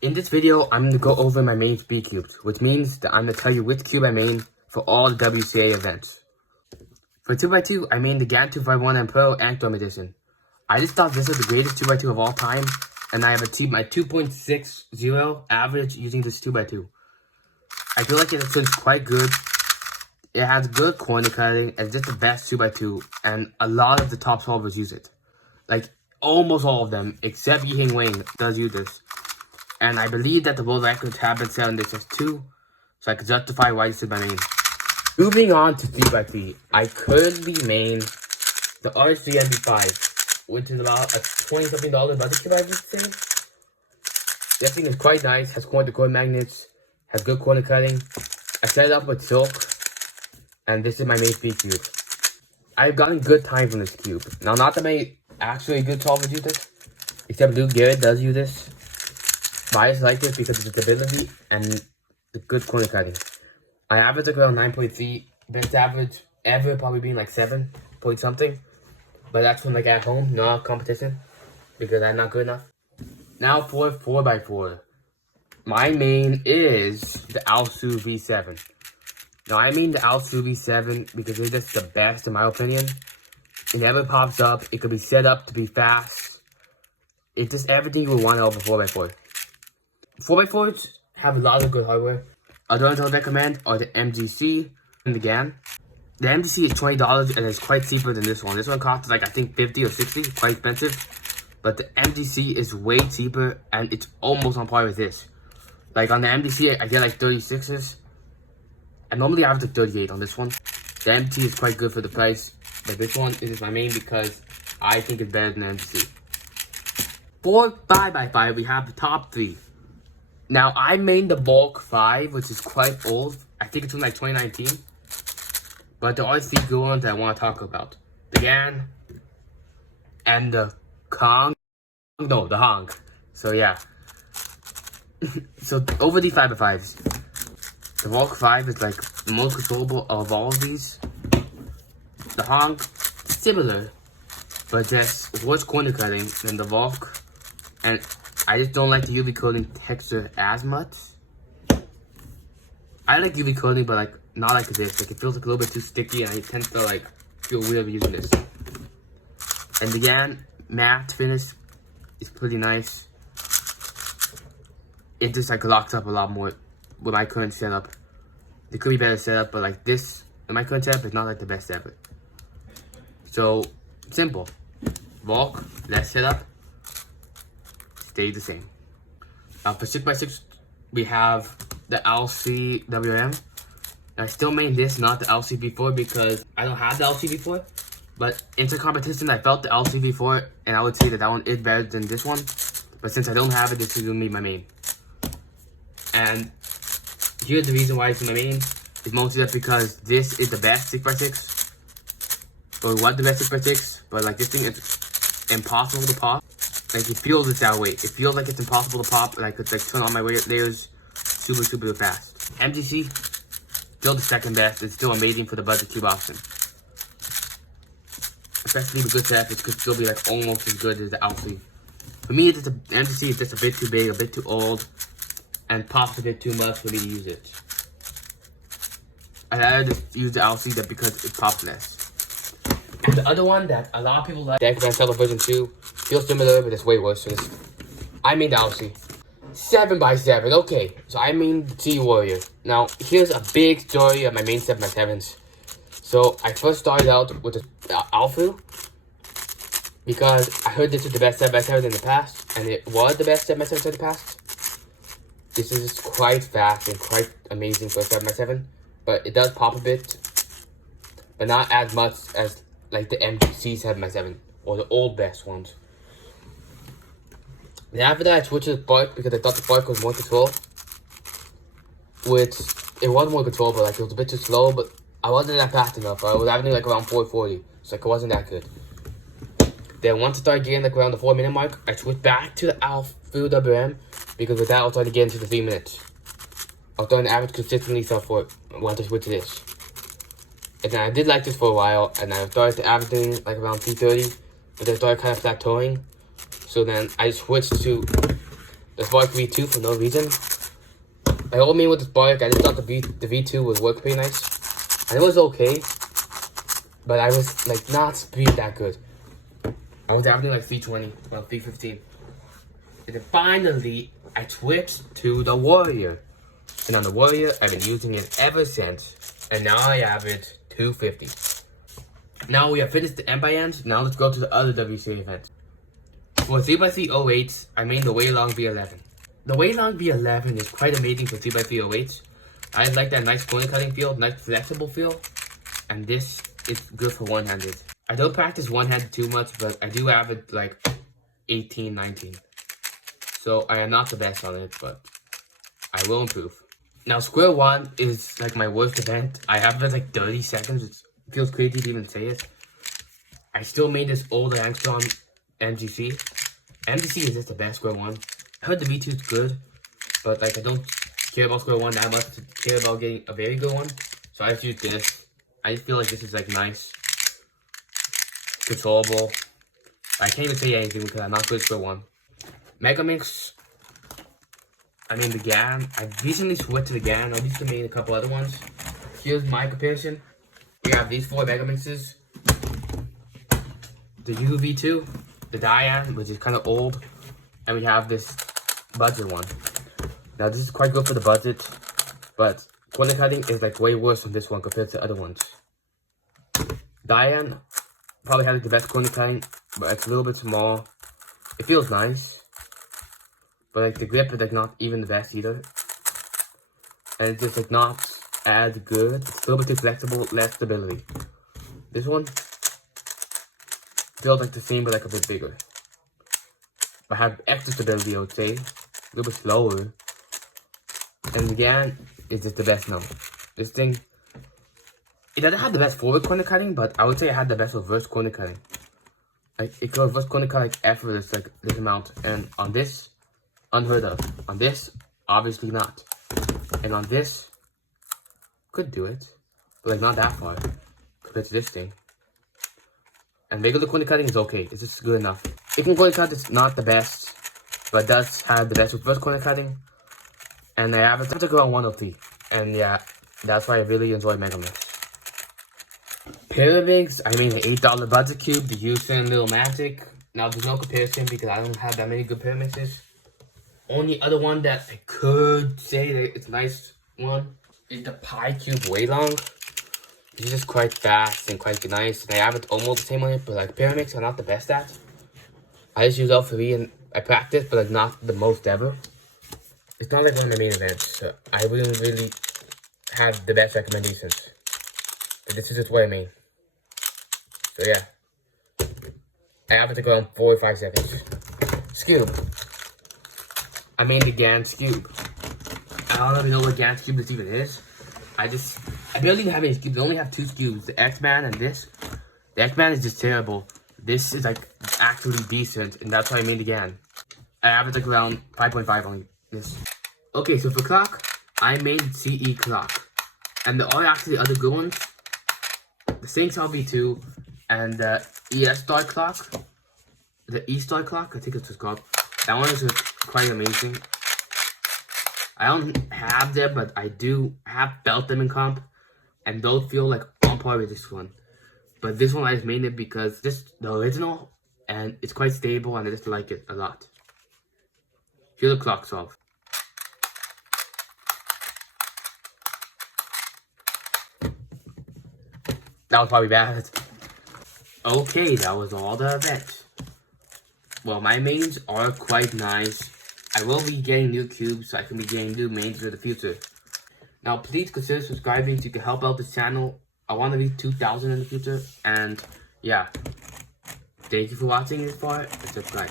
In this video, I'm going to go over my main speed cubes, which means that I'm going to tell you which cube I main for all the WCA events. For 2x2, I main the GAN 251M Pro and Storm Edition. I just thought this was the greatest 2x2 of all time, and I have achieved my 2.60 average using this 2x2. I feel like it's quite good. It has good corner cutting, and it's just the best 2x2, and a lot of the top solvers use it. Like, almost all of them, except Yihing Wang, does use this. And I believe that the world records have been set on this as 2, so I can justify why this is my main. Moving on to 3x3, I currently main the RC MB5, which is about a $20-something budget cube, I would say. This thing is quite nice, has corner-to-corner magnets, has good corner cutting. I set it up with silk, and this is my main speed cube. I've gotten good time from this cube. Now, not that many actually good solvers use this, except Luke Garrett does use this. But I just like this because of the stability and the good corner cutting. I average like around 9.3. Best average ever probably being like 7 point something. But that's from like at home, not competition. Because I'm not good enough. Now for 4x4. My main is the Alsu V7. Now I mean the Alsu V7 because it's just the best in my opinion. It never pops up. It could be set up to be fast. It's just everything you would want out of a 4x4. 4x4s have a lot of good hardware. Other ones I would recommend are the MGC and the GAN. The MGC is $20 and it's quite cheaper than this one. This one costs like I think 50 or 60, quite expensive. But the MGC is way cheaper and it's almost on par with this. Like on the MGC I get like 36s. And normally I have like 38 on this one. The MGC is quite good for the price. But this one is my main because I think it's better than the MGC. For 5x5 we have the top 3. Now, I main the Bulk 5, which is quite old. I think it's from like 2019. But there are 3 good ones that I want to talk about. The GAN and the Kong. No, the Hong. So, yeah. So, over these 5x5s, the Bulk 5 is like the most controllable of all of these. The Hong, similar, but just worse corner cutting than the Bulk. And I just don't like the UV coating texture as much. I like UV coating, but like not like this. Like it feels like a little bit too sticky, and I tend to like feel weird using this. And the GAN matte finish is pretty nice. It just like locks up a lot more with my current setup. It could be better setup, but like this in my current setup is not like the best ever. So simple. Bulk, less setup. Stay the same. For 6x6, we have the LCWM. I still main this, not the LCV4, because I don't have the LCV4. But into competition, I felt the LCV4, and I would say that that one is better than this one. But since I don't have it, this is gonna be my main. And here's the reason why it's my main. It's mostly that because this is the best 6x6. Or was the best 6x6, but like this thing is impossible to pop. Like, it feels it that way. It feels like it's impossible to pop, and I could, like, turn on my layers super fast. MGC, still the second best. It's still amazing for the budget cube option. Especially with good setup, it could still be, like, almost as good as the LC. For me, the MGC is just a bit too big, a bit too old, and pops a bit too much for me to use it. I'd rather just use the LC because it pops less. And the other one that a lot of people like, the X-Men Cello version 2, feels similar, but it's way worse. So I mean the LC. 7x7, okay. So I mean the T-Warrior. Now, here's a big story of my main 7x7s. So I first started out with the Alpha, because I heard this was the best 7x7 in the past, and it was the best 7x7 in the past. This is quite fast and quite amazing for a 7x7, but it does pop a bit, but not as much as like the MGC 7x7 or the old best ones. Then after that, I switched to the Spark because I thought the Spark was more control. Which, it was more control, but like it was a bit too slow, but I wasn't that fast enough. I was averaging like around 440, so like it wasn't that good. Then once I started getting like around the 4-minute mark, I switched back to the Alpha WM because with that I was starting to get into the 3 minutes. I was starting to average consistently so for once I switched to this. And then I did like this for a while, and I started averaging like around 230, but then I started kind of plateauing. So then I switched to the Spark V2 for no reason. My whole main with the Spark, I just thought the V2 would work pretty nice. And it was okay. But I was like not speed that good. I was averaging like 320, well 315. And then finally, I switched to the Warrior. And on the Warrior, I've been using it ever since. And now I average 250. Now we have finished the end by end. Now let's go to the other WCA event. For 3x3 08s, I made the Waylong B11. The Waylong B11 is quite amazing for 3x3 08s. I like that nice corner cutting feel, nice flexible feel. And this is good for one-handed. I don't practice one-handed too much, but I do average like 18, 19. So I am not the best on it, but I will improve. Now square one is like my worst event. I have it like 30 seconds. It feels crazy to even say it. I still made this old Angstrom MGC. MGC is just the best square one. I heard the V2 is good, but like I don't care about square one that much to care about getting a very good one. So I just use this. I just feel like this is like nice, controllable. I can't even say anything because I'm not good at square one. Megamix, I mean the GAN. I recently switched to the GAN. I used to make a couple other ones. Here's my comparison. We have these 4 Megamixes. The UV2, the Diane, which is kind of old. And we have this budget one. Now this is quite good for the budget, but corner cutting is like way worse on this one compared to other ones. Diane probably has the best corner cutting, but it's a little bit small. It feels nice, but like the grip is like not even the best either. And it's just like not as good. It's a little bit too flexible, less stability. This one feels like the same but like a bit bigger. But have extra stability, I would say. A little bit slower. And again, it's just the best now. This thing, it doesn't have the best forward corner cutting, but I would say it had the best reverse corner cutting. Like it could reverse corner cut like effortless, like this amount. And on this, unheard of. On this, obviously not. And on this, could do it, but like not that far compared to this thing. And regular corner cutting is okay. It's just good enough. Even corner cut is not the best, but does have the best reverse corner cutting. And I average around 103. And yeah, that's why I really enjoy Megamix. Pyramids, I mean the $8 budget cube, the Houston Little Magic. Now there's no comparison because I don't have that many good pyramids. Only other one that I could say that it's a nice one is the Pi Cube Waylong. It's just quite fast and quite nice. And I have it almost the same on it, but like pyramids are not the best at. I just use L3 and I practice, but like not the most ever. It's not like one of my main events, so I wouldn't really have the best recommendations. But this is just what I made. So yeah. I have it to go on 4 or 5 seconds. Scube. I made the GAN Scube. I don't even know what GAN Scube this even is. I barely even have any Scubes. I only have 2 Scubes, the X-Man and this. The X-Man is just terrible. This is like actually decent, and that's why I made the GAN. I have it like around 5.5 on this. Okay, so for clock, I made CE clock. And there are actually other good ones. The SyncCell V2 and the ES Star clock. The E-Star clock, I think it's what's called. That one is quite amazing. I don't have them, but I do have felt them in comp. And those feel like on par with this one. But this one I just made it because this is the original. And it's quite stable and I just like it a lot. Here's the clock solve. That was probably bad. Okay, that was all the events. Well, my mains are quite nice. I will be getting new cubes, so I can be getting new mains in the future. Now, please consider subscribing so you can help out this channel. I want to reach 2,000 in the future. And yeah, thank you for watching this far and subscribe.